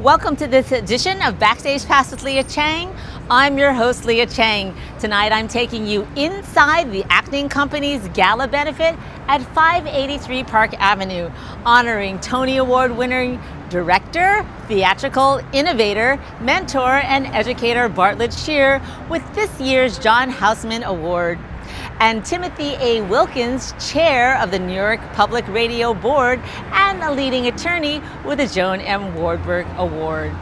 Welcome to this edition of Backstage Pass with Leah Chang. I'm your host, Leah Chang. Tonight I'm taking you inside the Acting Company's Gala Benefit at 583 Park Avenue, honoring Tony Award winning director, theatrical, innovator, mentor, and educator Bartlett Sher with this year's John Houseman Award. And Timothy A. Wilkins, chair of the New York Public Radio Board and a leading attorney with the Joan M. Warburg Award.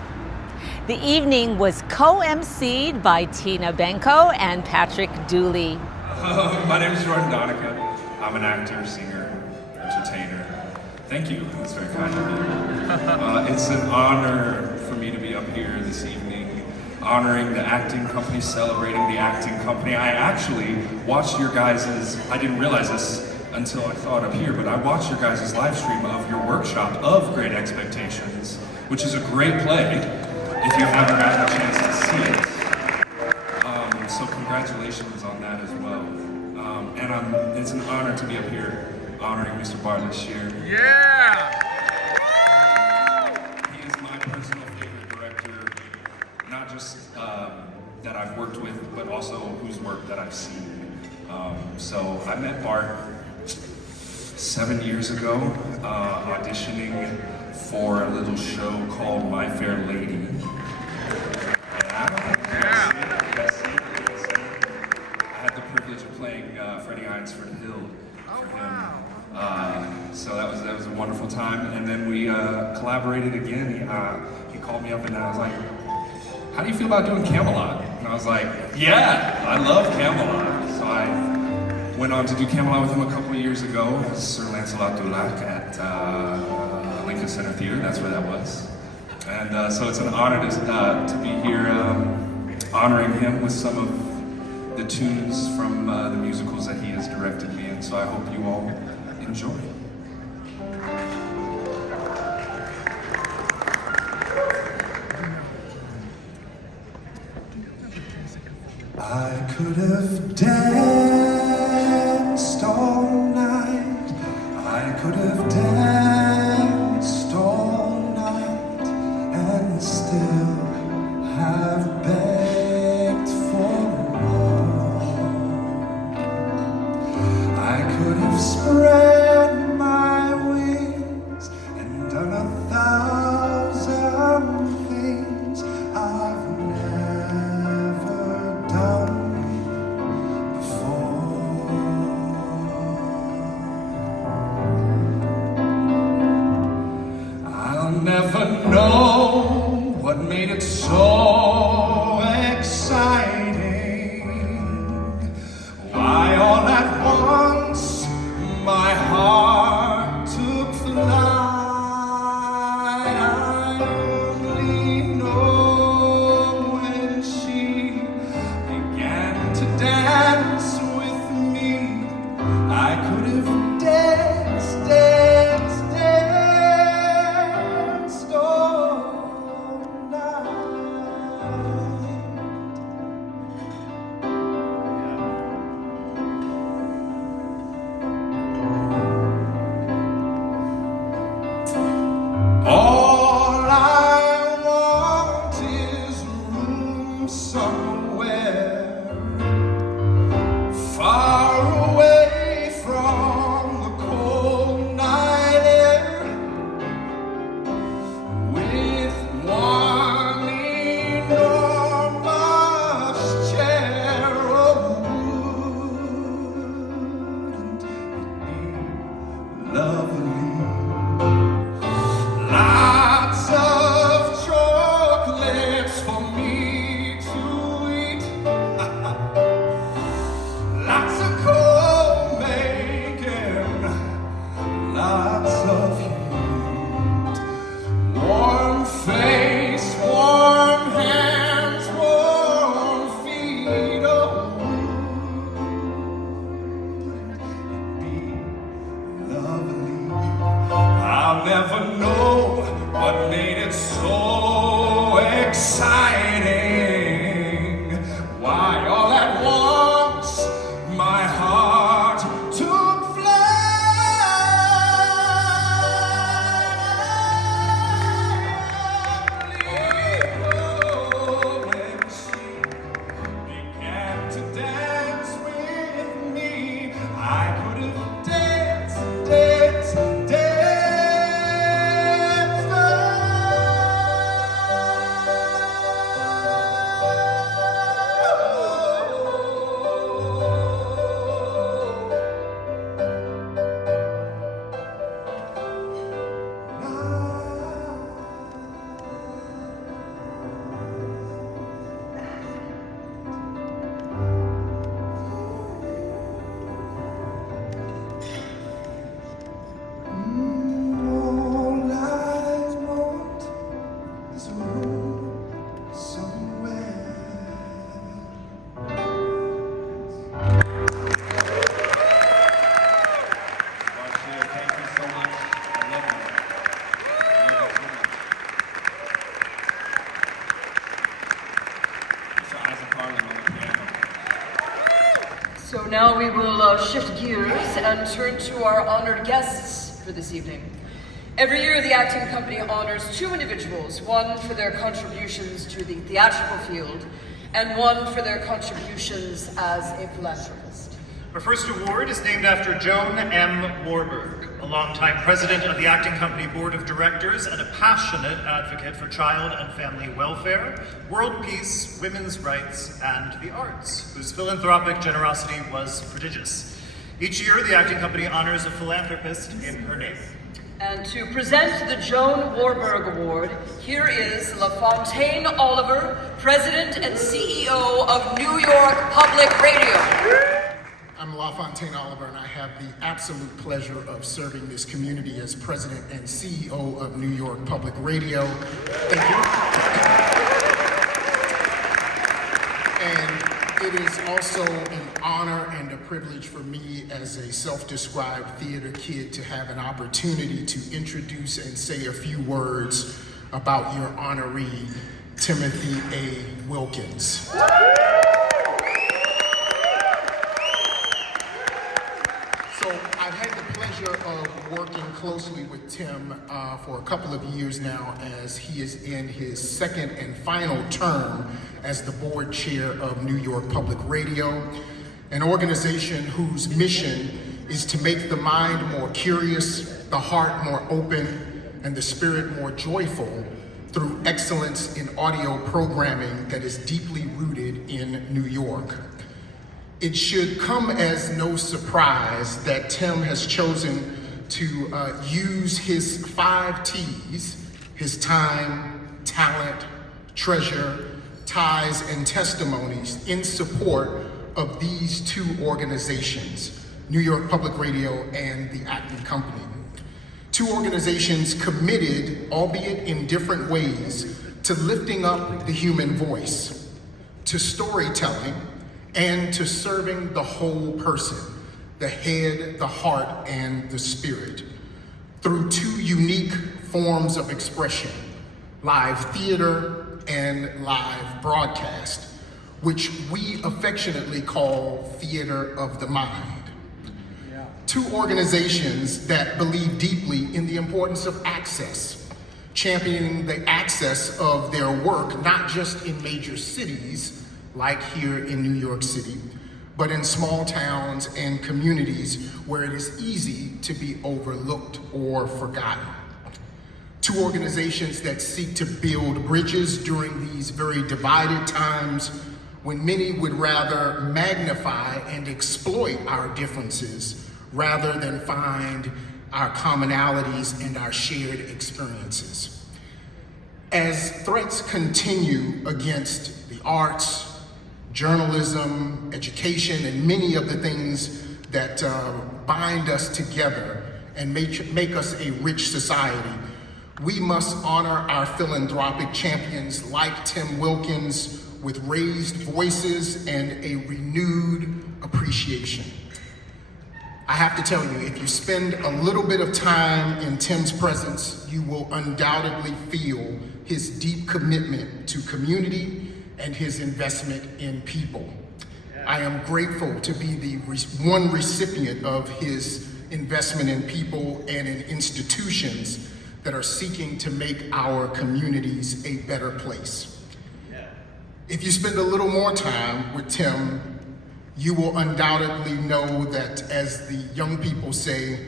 The evening was co-emceed by Tina Benko and Patrick Dooley. My name is Donica. I'm an actor, singer, entertainer. Thank you. That's very kind of you. It's an honor for me to be up here this evening, honoring the Acting Company, celebrating the Acting Company. I actually watched your guys', I didn't realize this until I thought up here, but I watched your guys' live stream of your workshop of Great Expectations, which is a great play, if you haven't gotten a chance to see it. So congratulations on that as well. And it's an honor to be up here honoring Mr. Bartlett Sher. Yeah! He is my personal favorite director, not just that I've worked with, but also whose work that I've seen. So I met Bart 7 years ago, auditioning for a little show called My Fair Lady. I had the privilege of playing Freddie Einsford Hill for him. So that was a wonderful time. And then we collaborated again. He called me up and I was like, how do you feel about doing Camelot? And I was like, yeah, I love Camelot. So I went on to do Camelot with him a couple of years ago as Sir Lancelot du Lac at Lincoln Center Theater. That's where that was. And so it's an honor to be here honoring him with some of the tunes from the musicals that he has directed me in. So I hope you all enjoy. I could have danced all night. I could have danced all night and still have begged for more. I could have spread my wings and done 1,000 things I've never done before. I'll never know what made it so exciting. Why all at once my heart took flight. I only know when she began to dance with me. I could have danced all night. All I want is room somewhere far away from the cold night air, with one enormous chair of wood. It'd be lovely. Lots of chocolates for me to eat. Lots of cold making. Lots of heat. Warm face, warm hands, warm feet. Oh, it'd be lovely. I'll never know what made it so exciting. Why all at once my heart took flight. Now we will shift gears and turn to our honored guests for this evening. Every year, the Acting Company honors two individuals, one for their contributions to the theatrical field, and one for their contributions as a philanthropist. Our first award is named after Joan M. Warburg, a longtime president of the Acting Company Board of Directors and a passionate advocate for child and family welfare, world peace, women's rights, and the arts, whose philanthropic generosity was prodigious. Each year, the Acting Company honors a philanthropist in her name. And to present the Joan Warburg Award, here is LaFontaine Oliver, President and CEO of New York Public Radio. I'm LaFontaine Oliver, and I have the absolute pleasure of serving this community as President and CEO of New York Public Radio. Thank you. And it is also an honor and a privilege for me as a self-described theater kid to have an opportunity to introduce and say a few words about your honoree, Timothy A. Wilkins. So I've had the pleasure of working closely with Tim for a couple of years now, as he is in his second and final term as the board chair of New York Public Radio, an organization whose mission is to make the mind more curious, the heart more open, and the spirit more joyful through excellence in audio programming that is deeply rooted in New York. It should come as no surprise that Tim has chosen to use his 5 T's, his time, talent, treasure, ties, and testimonies in support of these two organizations, New York Public Radio and the Acting Company. Two organizations committed, albeit in different ways, to lifting up the human voice, to storytelling, and to serving the whole person, the head, the heart, and the spirit, through two unique forms of expression, live theater and live broadcast, which we affectionately call theater of the mind. Two organizations that believe deeply in the importance of access, championing the access of their work, not just in major cities, like here in New York City, but in small towns and communities where it is easy to be overlooked or forgotten. Two organizations that seek to build bridges during these very divided times when many would rather magnify and exploit our differences rather than find our commonalities and our shared experiences. As threats continue against the arts, journalism, education, and many of the things that bind us together and make us a rich society, we must honor our philanthropic champions like Tim Wilkins with raised voices and a renewed appreciation. I have to tell you, if you spend a little bit of time in Tim's presence, you will undoubtedly feel his deep commitment to community and his investment in people. I am grateful to be the one recipient of his investment in people and in institutions that are seeking to make our communities a better place. If you spend a little more time with Tim, you will undoubtedly know that, as the young people say,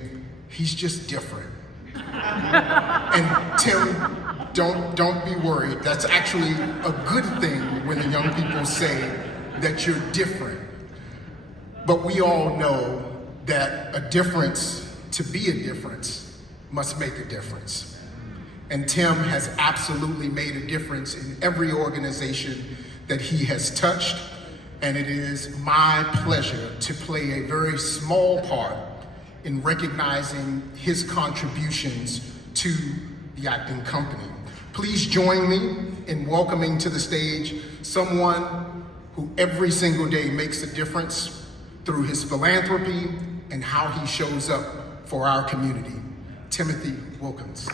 he's just different. And Tim, don't be worried. That's actually a good thing when the young people say that you're different. But we all know that a difference, to be a difference, must make a difference. And Tim has absolutely made a difference in every organization that he has touched, and it is my pleasure to play a very small part in recognizing his contributions to the Acting Company. Please join me in welcoming to the stage someone who every single day makes a difference through his philanthropy and how he shows up for our community, Timothy Wilkins.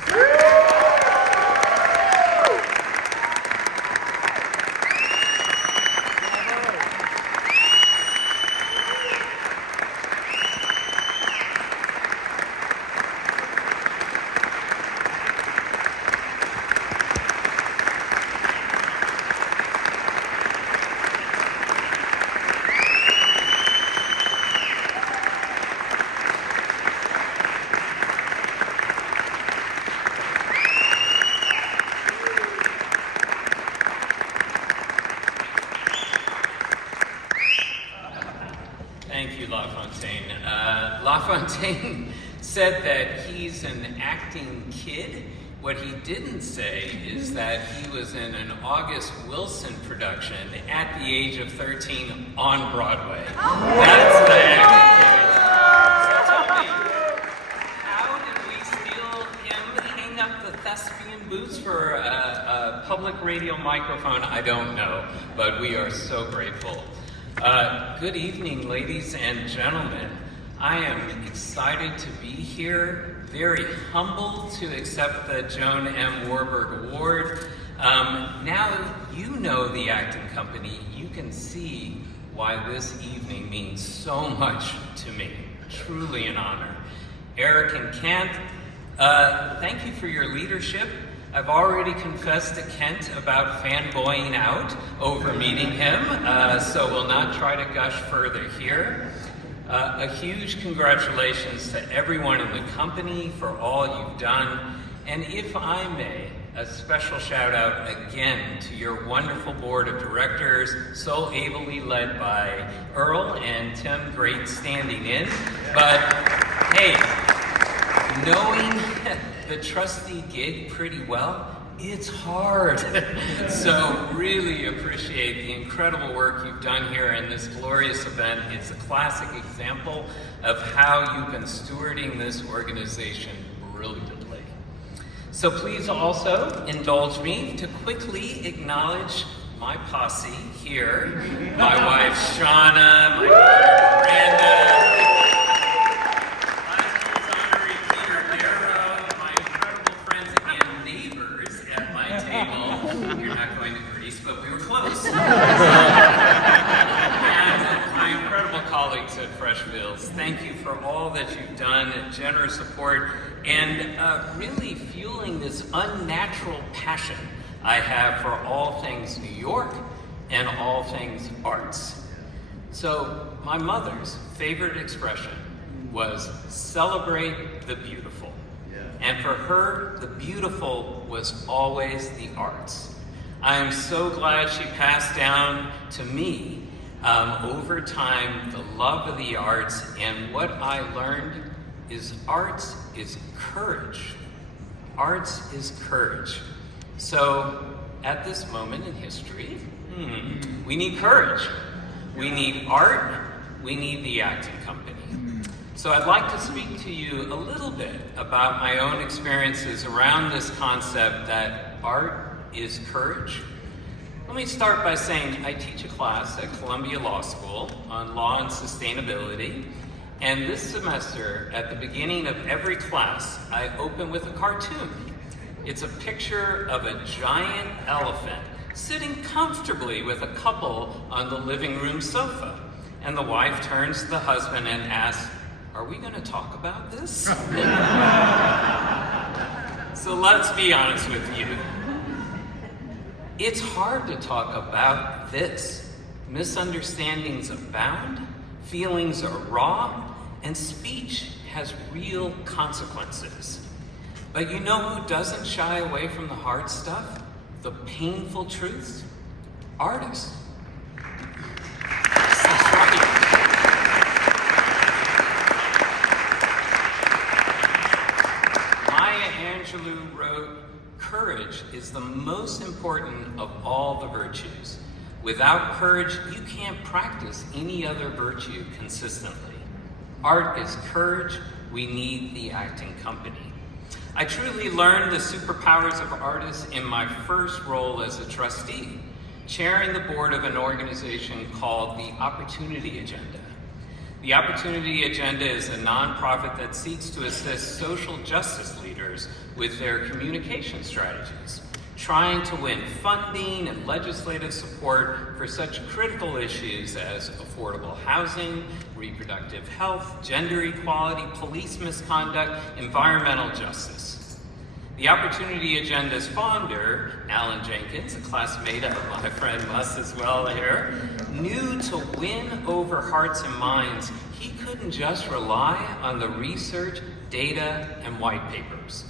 Wayne said that he's an acting kid. What he didn't say is that he was in an August Wilson production at the age of 13 on Broadway. That's the acting kid. So tell me, how did we steal him, hang up the thespian boots for a public radio microphone? I don't know, but we are so grateful. Good evening, ladies and gentlemen. I am excited to be here. Very humbled to accept the Joan M. Warburg Award. Now you know the acting company, you can see why this evening means so much to me. Truly an honor. Eric and Kent, thank you for your leadership. I've already confessed to Kent about fanboying out over meeting him, so we'll not try to gush further here. A huge congratulations to everyone in the company for all you've done. And if I may, a special shout out again to your wonderful board of directors, so ably led by Earl and Tim, great standing in. But hey, knowing the trustee gig pretty well, it's hard. So really appreciate the incredible work you've done here in this glorious event. It's a classic example of how you've been stewarding this organization brilliantly. So please also indulge me to quickly acknowledge my posse here. My wife Shauna, my daughter Miranda, you're not going to Greece, but we were close. And my incredible colleagues at Freshfields, thank you for all that you've done, generous support, and really fueling this unnatural passion I have for all things New York and all things arts. So my mother's favorite expression was celebrate the beautiful. And for her, the beautiful was always the arts. I am so glad she passed down to me over time the love of the arts, and what I learned is arts is courage. Arts is courage. So at this moment in history, we need courage. We need art. We need the acting company. So I'd like to speak to you a little bit about my own experiences around this concept that art is courage. Let me start by saying I teach a class at Columbia Law School on law and sustainability. And this semester, at the beginning of every class, I open with a cartoon. It's a picture of a giant elephant sitting comfortably with a couple on the living room sofa. And the wife turns to the husband and asks, "Are we going to talk about this?" So let's be honest with you. It's hard to talk about this. Misunderstandings abound, feelings are raw, and speech has real consequences. But you know who doesn't shy away from the hard stuff? The painful truths? Artists. That's right. Maya Angelou wrote, "Courage is the most important of all the virtues. Without courage, you can't practice any other virtue consistently. Art is courage. We need the acting company." I truly learned the superpowers of artists in my first role as a trustee, chairing the board of an organization called the Opportunity Agenda. The Opportunity Agenda is a nonprofit that seeks to assist social justice leaders with their communication strategies, trying to win funding and legislative support for such critical issues as affordable housing, reproductive health, gender equality, police misconduct, environmental justice. The Opportunity Agenda's founder, Alan Jenkins, a classmate of my friend Mus as well here, knew to win over hearts and minds, he couldn't just rely on the research, data, and white papers.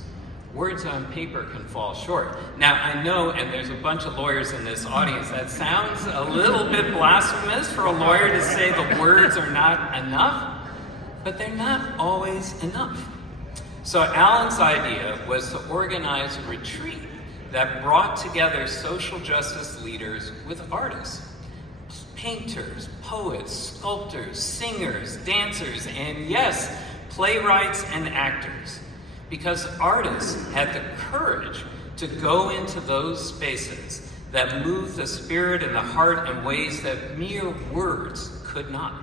Words on paper can fall short. Now, I know, and there's a bunch of lawyers in this audience, that sounds a little bit blasphemous for a lawyer to say the words are not enough. but they're not always enough. So Alan's idea was to organize a retreat that brought together social justice leaders with artists. Painters, poets, sculptors, singers, dancers, and yes, playwrights and actors. Because artists had the courage to go into those spaces that move the spirit and the heart in ways that mere words could not.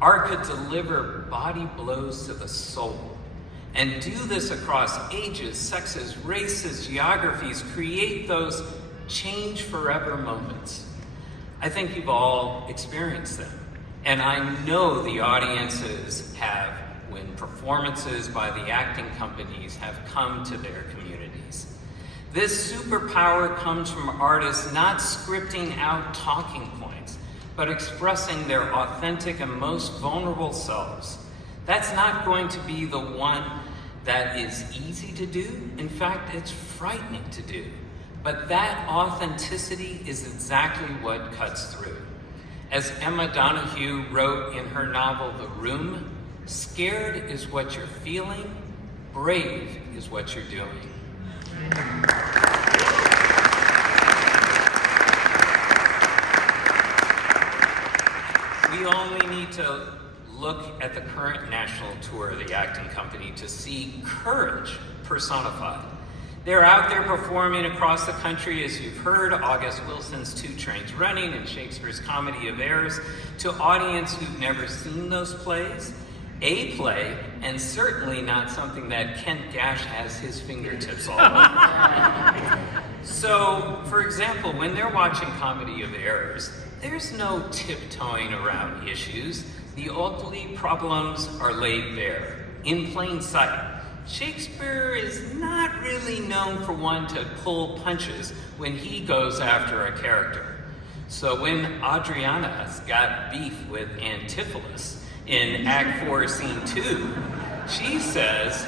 Art could deliver body blows to the soul, and do this across ages, sexes, races, geographies, create those change forever moments. I think you've all experienced them, and I know the audiences have when performances by the acting companies have come to their communities. This superpower comes from artists not scripting out talking points, but expressing their authentic and most vulnerable selves. That's not going to be the one that is easy to do. In fact, it's frightening to do. But that authenticity is exactly what cuts through. As Emma Donoghue wrote in her novel, The Room, scared is what you're feeling, brave is what you're doing. We only need to look at the current national tour of the Acting Company to see courage personified. They're out there performing across the country, as you've heard, August Wilson's Two Trains Running and Shakespeare's Comedy of Errors, to audience who've never seen those plays, a play, and certainly not something that Kent Gash has his fingertips all over. So, for example, when they're watching Comedy of Errors, there's no tiptoeing around issues. The ugly problems are laid bare, in plain sight. Shakespeare is not really known for one to pull punches when he goes after a character. So when Adriana's got beef with Antipholus in Act 4, Scene 2, she says,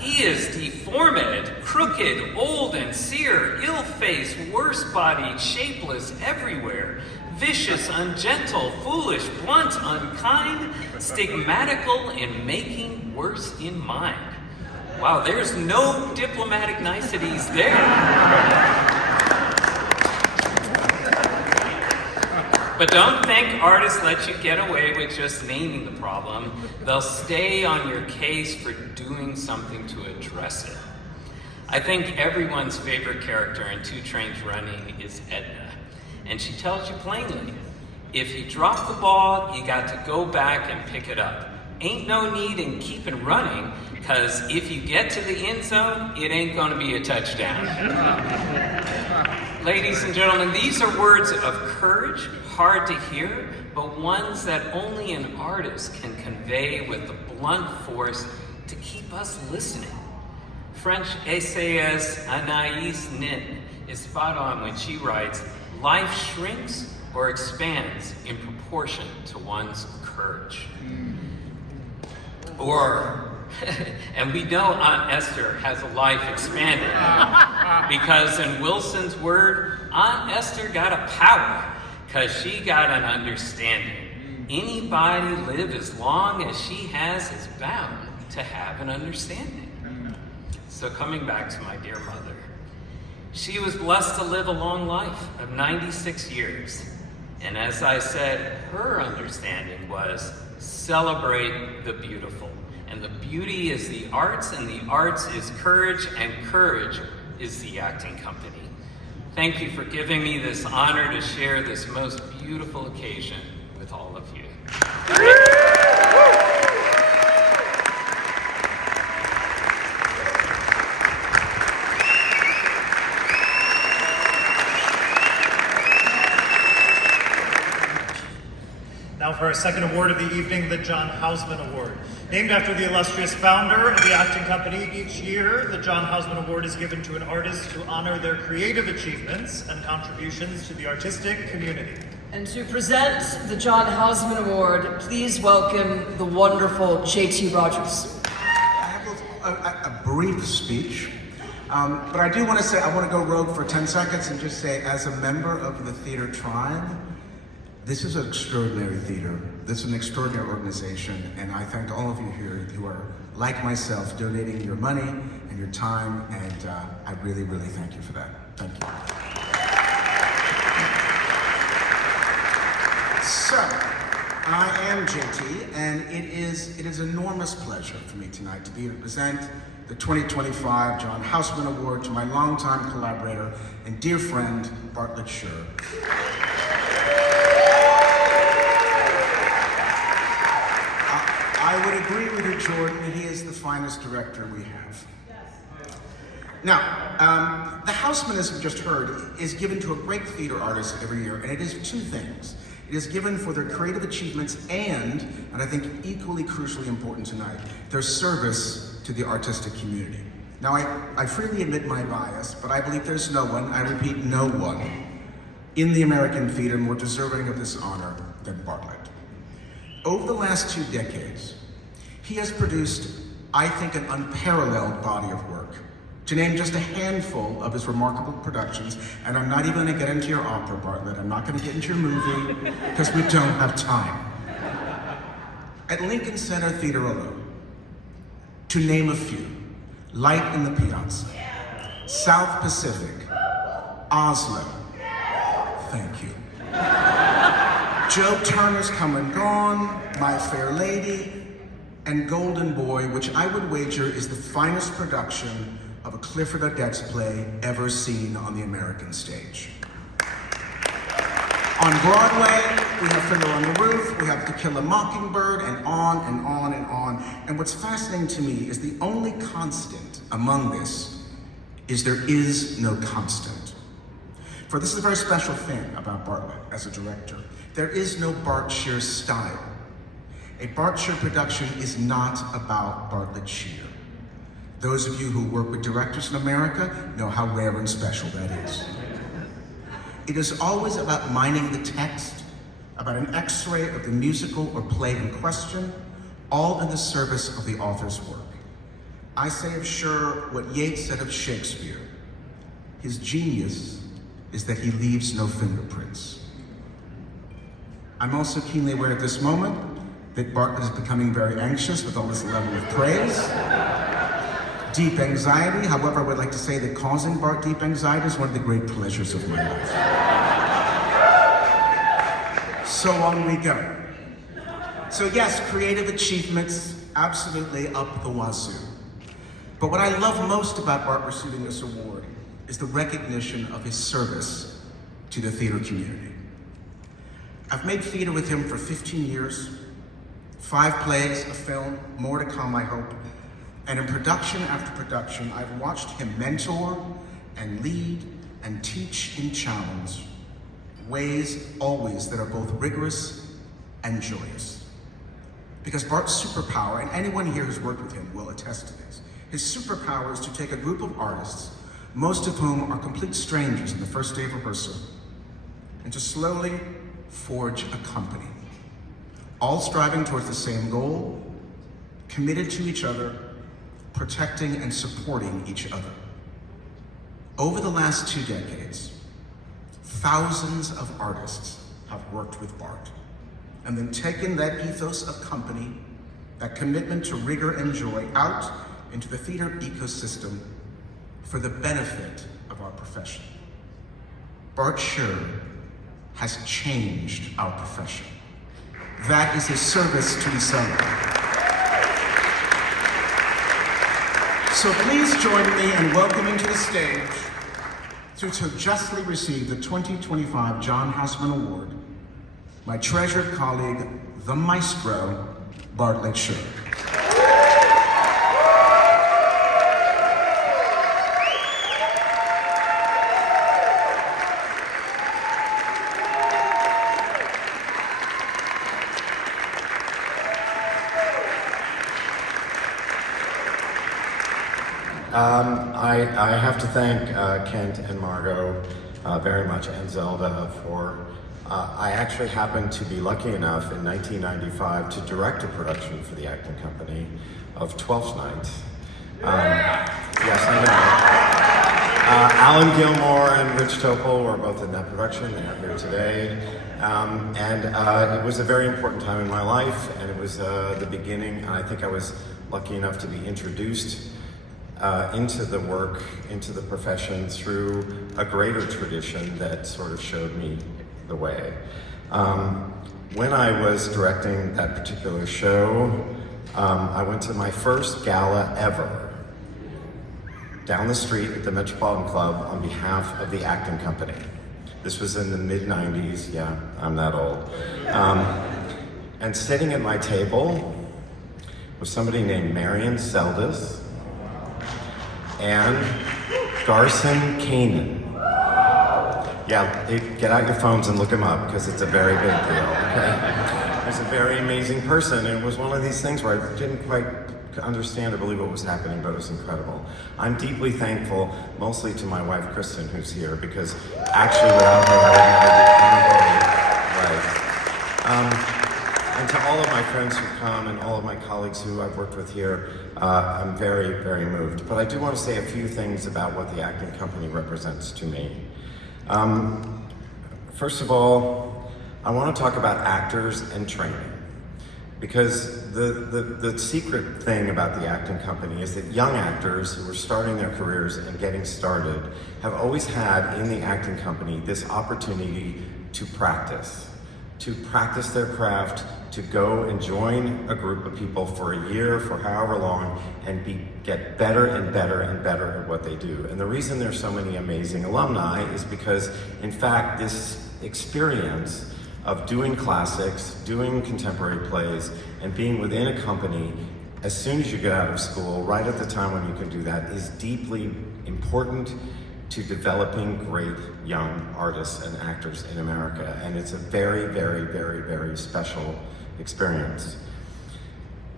"He is deformed, crooked, old and sere, ill-faced, worse-bodied, shapeless everywhere, vicious, ungentle, foolish, blunt, unkind, stigmatical, and making worse in mind." Wow, there's no diplomatic niceties there. But don't think artists let you get away with just naming the problem. They'll stay on your case for doing something to address it. I think everyone's favorite character in Two Trains Running is Edna. And she tells you plainly, if you drop the ball, you got to go back and pick it up. Ain't no need in keeping running, because if you get to the end zone, it ain't going to be a touchdown. Ladies and gentlemen, these are words of courage, hard to hear, but ones that only an artist can convey with the blunt force to keep us listening. French essayist Anaïs Nin is spot on when she writes, "Life shrinks or expands in proportion to one's courage." Or, and we know Aunt Esther has a life expanded, because in Wilson's word, Aunt Esther got a power, because she got an understanding. Anybody live as long as she has is bound to have an understanding. So coming back to my dear mother, she was blessed to live a long life of 96 years. And as I said, her understanding was celebrate the beautiful. And the beauty is the arts, and the arts is courage, and courage is the Acting Company. Thank you for giving me this honor to share this most beautiful occasion with all of you. Now for our second award of the evening, the John Houseman Award. Named after the illustrious founder of the Acting Company, each year the John Houseman Award is given to an artist to honor their creative achievements and contributions to the artistic community. And to present the John Houseman Award, please welcome the wonderful J.T. Rogers. I have a brief speech, but I do want to say, I want to go rogue for 10 seconds and just say, as a member of the theater tribe, this is an extraordinary theater. This is an extraordinary organization, and I thank all of you here who are, like myself, donating your money and your time, and I really, really thank you for that. Thank you. So, I am JT, and it is enormous pleasure for me tonight to be able to present the 2025 John Houseman Award to my longtime collaborator and dear friend, Bartlett Sher. I would agree with you, Jordan, that he is the finest director we have. Now, the Houseman, as we just heard, is given to a great theater artist every year, and it is two things. It is given for their creative achievements and I think equally crucially important tonight, their service to the artistic community. Now, I freely admit my bias, but I believe there's no one, I repeat, no one, in the American theater more deserving of this honor than Bartlett. Over the last 2 decades, he has produced, I think, an unparalleled body of work. To name just a handful of his remarkable productions, and I'm not even going to get into your opera, Bartlett. I'm not going to get into your movie, because we don't have time. At Lincoln Center Theater alone, to name a few, Light in the Piazza, South Pacific, Oslo, thank you. Joe Turner's Come and Gone, My Fair Lady, and Golden Boy, which I would wager is the finest production of a Clifford Odets play ever seen on the American stage. On Broadway, we have Fiddler on the Roof, we have To Kill a Mockingbird, and on and on and on. And what's fascinating to me is the only constant among this is there is no constant. For this is a very special thing about Bartlett as a director. There is no Bart Sher style. A Bart Sher production is not about Bartlett Sher. Those of you who work with directors in America know how rare and special that is. It is always about mining the text, about an x-ray of the musical or play in question, all in the service of the author's work. I say of Sher what Yeats said of Shakespeare. His genius is that he leaves no fingerprints. I'm also keenly aware at this moment that Bartlett is becoming very anxious with all this level of praise. Deep anxiety, however, I would like to say that causing Bart deep anxiety is one of the great pleasures of my life. So on we go. So yes, creative achievements, absolutely up the wazoo. But what I love most about Bart receiving this award is the recognition of his service to the theater community. I've made theater with him for 15 years, 5 plays, a film, more to come, I hope. And in production after production, I've watched him mentor and lead and teach in challenge, ways always that are both rigorous and joyous. Because Bart's superpower, and anyone here who's worked with him will attest to this, his superpower is to take a group of artists, most of whom are complete strangers in the first day of rehearsal, and to slowly forge a company, all striving towards the same goal, committed to each other, protecting and supporting each other. Over the last 2 decades, thousands of artists have worked with Bart, and then taken that ethos of company, that commitment to rigor and joy out into the theater ecosystem for the benefit of our profession. Bart Sher has changed our profession. That is his service to be celebrated. So please join me in welcoming to the stage, to justly receive the 2025 John Houseman Award, my treasured colleague, the maestro, Bartlett Sher. I have to thank Kent and Margot very much, and Zelda for, I actually happened to be lucky enough in 1995 to direct a production for the Acting Company of Twelfth Night. Yes, I know. Alan Gilmore and Rich Topol were both in that production. They are here today. It was a very important time in my life, and it was the beginning. I think I was lucky enough to be introduced into the work, into the profession through a greater tradition that sort of showed me the way. When I was directing that particular show, I went to my first gala ever down the street at the Metropolitan Club on behalf of the Acting Company. This was in the mid-90s, yeah, I'm that old. And sitting at my table was somebody named Marion Seldes and Garson Kanan. Yeah, get out your phones and look him up, because it's a very big deal, okay? He was a very amazing person, and it was one of these things where I didn't quite understand or believe what was happening, but it was incredible. I'm deeply thankful, mostly to my wife, Kristen, who's here, because actually without her, I would never do anything right. And to all of my friends who come and all of my colleagues who I've worked with here, I'm very, very moved. But I do want to say a few things about what the Acting Company represents to me. First of all, I want to talk about actors and training. Because the secret thing about the Acting Company is that young actors who are starting their careers and getting started have always had in the Acting Company this opportunity to practice their craft, to go and join a group of people for a year, for however long, and get better and better and better at what they do. And the reason there's so many amazing alumni is because, in fact, this experience of doing classics, doing contemporary plays, and being within a company as soon as you get out of school, right at the time when you can do that, is deeply important to developing great young artists and actors in America. And it's a very, very, very, very special experience.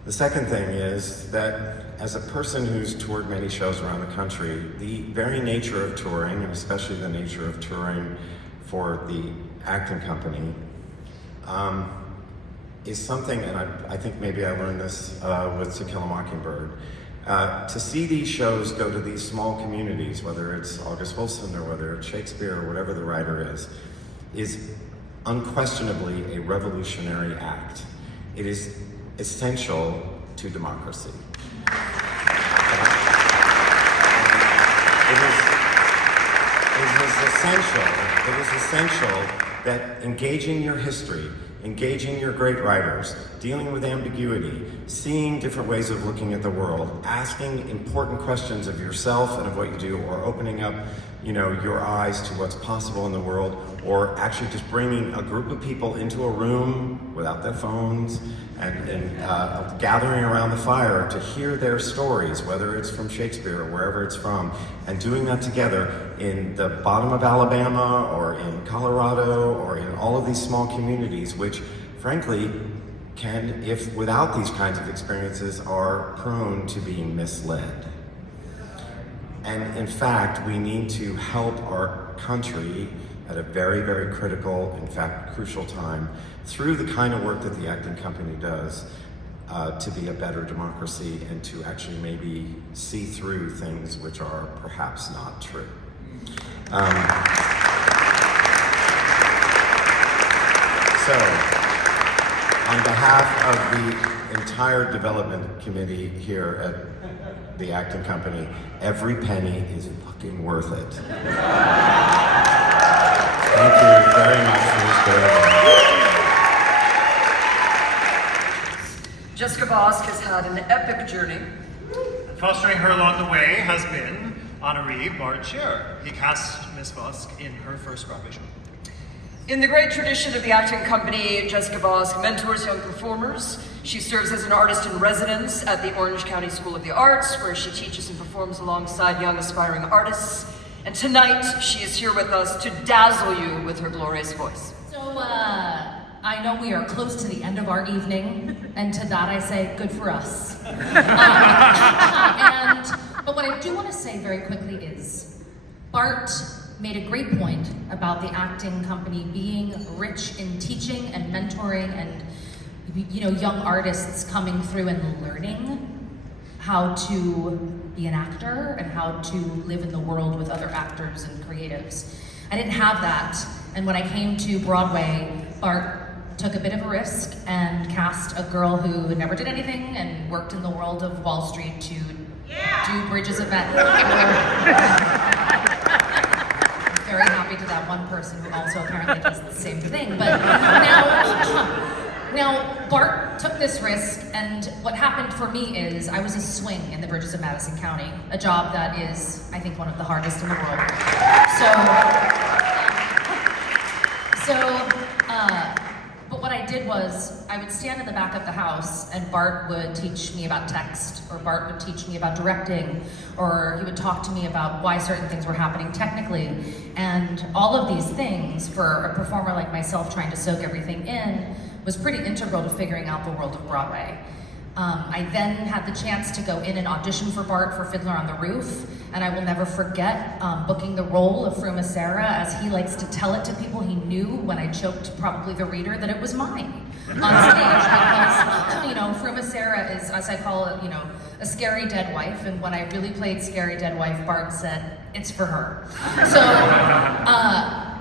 The second thing is that as a person who's toured many shows around the country, the very nature of touring, and especially the nature of touring for the Acting Company, is something, and I think maybe I learned this with To Kill a Mockingbird, to see these shows go to these small communities, whether it's August Wilson or whether it's Shakespeare or whatever the writer is unquestionably a revolutionary act. It is essential to democracy. It is essential that engaging your history, engaging your great writers, dealing with ambiguity, seeing different ways of looking at the world, asking important questions of yourself and of what you do, or opening up, your eyes to what's possible in the world, or actually just bringing a group of people into a room without their phones and gathering around the fire to hear their stories, whether it's from Shakespeare or wherever it's from, and doing that together in the bottom of Alabama or in Colorado or in all of these small communities, which frankly can, if without these kinds of experiences, are prone to being misled. And in fact, we need to help our country at a very, very critical, in fact, crucial time, through the kind of work that the Acting Company does, to be a better democracy and to actually maybe see through things which are perhaps not true. So, on behalf of the entire development committee here at the Acting Company, every penny is fucking worth it. Thank you very much for this good. Jessica Vosk has had an epic journey. Fostering her along the way has been honoree Bartlett Sher. He cast Miss Vosk in her first Broadway show. In the great tradition of the Acting Company, Jessica Vosk mentors young performers. She serves as an artist in residence at the Orange County School of the Arts, where she teaches and performs alongside young aspiring artists. And tonight, she is here with us to dazzle you with her glorious voice. So, I know we are close to the end of our evening, and to that I say, good for us. But what I do want to say very quickly is, Bart made a great point about the Acting Company being rich in teaching and mentoring and young artists coming through and learning how to be an actor and how to live in the world with other actors and creatives. I didn't have that, and when I came to Broadway, Bart took a bit of a risk and cast a girl who never did anything and worked in the world of Wall Street to do Bridges of Madison. I'm very happy to that one person who also apparently does the same thing, but now Bart took this risk, and what happened for me is I was a swing in the Bridges of Madison County, a job that is, I think, one of the hardest in the world. But what I did was, I would stand in the back of the house and Bart would teach me about text, or Bart would teach me about directing, or he would talk to me about why certain things were happening technically. And all of these things, for a performer like myself trying to soak everything in, was pretty integral to figuring out the world of Broadway. I then had the chance to go in and audition for Bart for Fiddler on the Roof, and I will never forget booking the role of Fruma Sarah, as he likes to tell it to people. He knew when I choked probably the reader that it was mine on stage, because, Fruma Sarah is, as I call it, a scary dead wife, and when I really played scary dead wife, Bart said, it's for her. So,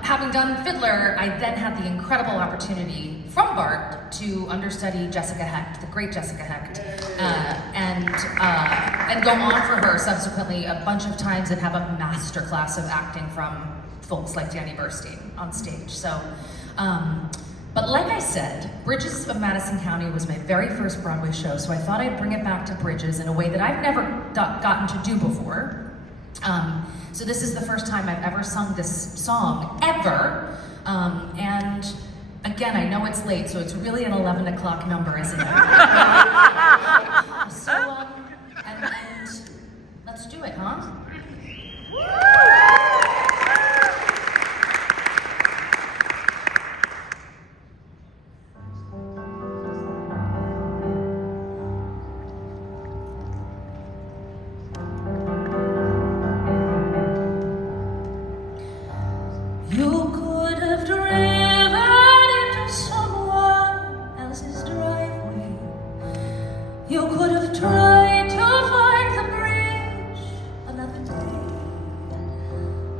having done Fiddler, I then had the incredible opportunity from Bart to understudy Jessica Hecht, the great Jessica Hecht, and go on for her subsequently a bunch of times and have a master class of acting from folks like Danny Burstein on stage. So, but like I said, Bridges of Madison County was my very first Broadway show, so I thought I'd bring it back to Bridges in a way that I've never gotten to do before. So this is the first time I've ever sung this song, ever. And again, I know it's late, so it's really an 11 o'clock number, isn't it? And let's do it, huh? You could have driven into someone else's driveway. You could have tried to find the bridge another day.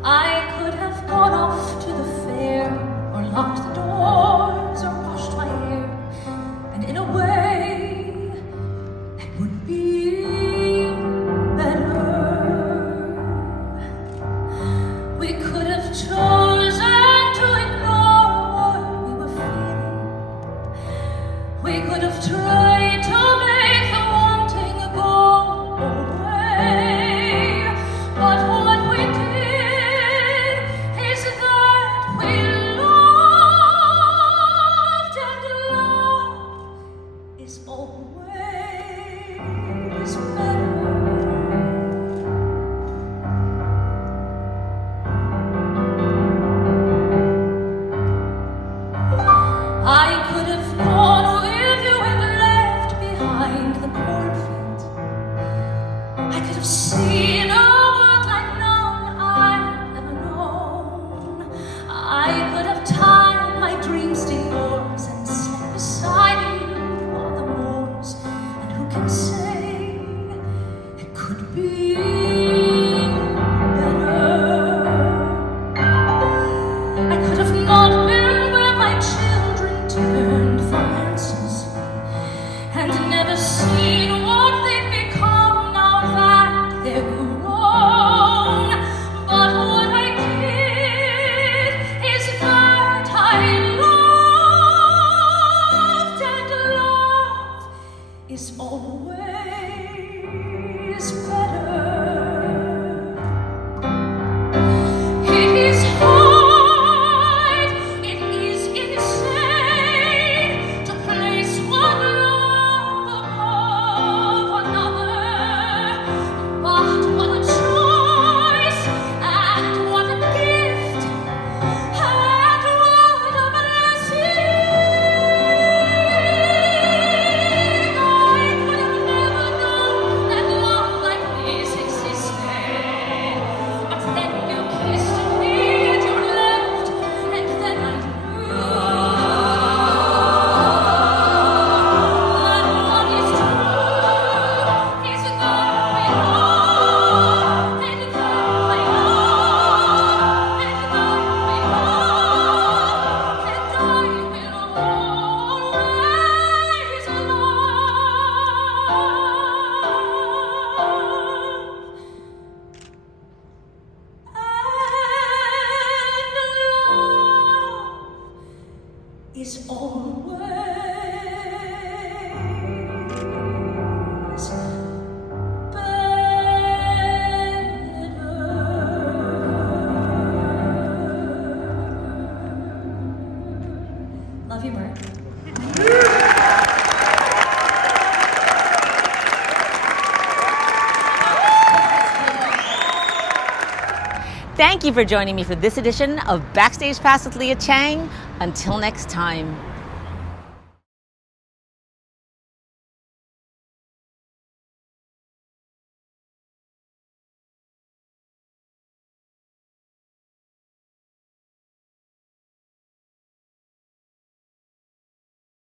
I could have gone off to the fair, or locked the doors, or washed my hair, and in a way that would be better. We could have chosen to ignore what we were feeling. We could have tried to make the wanting go away. But what we did is that we lost humor. Thank you for joining me for this edition of Backstage Pass with Leah Chang. Until next time.